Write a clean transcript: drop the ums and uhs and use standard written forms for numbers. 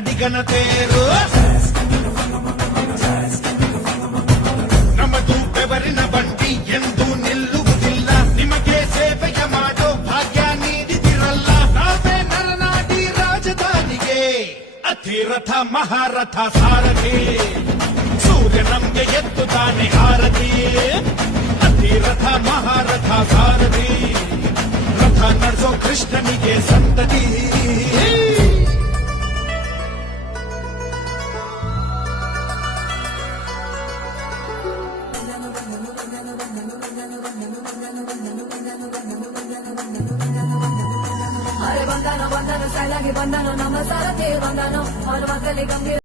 ಕನ್ನಡಿಗನ ತೇರು. ನಮ್ಮದು ಬೆವರಿನ ಬಂಡಿ ಎಂದು ನಿಲ್ಲುವುದಿಲ್ಲ, ನಿಮಗೆ ಸೇವೆಯ ಮಾಡೋ ಭಾಗ್ಯ ನೀಡಿದಿರಲ್ಲ. ನಾವೇ ನರನಾಡಿ ರಾಜಧಾನಿಗೆ ಅತಿರಥ ಮಹಾರಥ ಸಾರಥಿ, ಸೂರ್ಯ ನಮ್ಗೆ ಎತ್ತುತ್ತಾನೆ ಆರತಿ. ಅತಿರಥ ಮಹಾರಥ ಸಾರಥಿ, ರಥ ನಡೆಸೋ ಕೃಷ್ಣನಿಗೆ ಸಂತತಿ. ಅರೆ ಬಂದನು ಬಂದನು ಸೈಲಾಗಿ ಬಂದನು ನಮ್ಮ ಸಾರಥಿ ಬಂದನು ಅವನ ಮಕ್ಕಳಿಗೆ ಗಂಭೀರ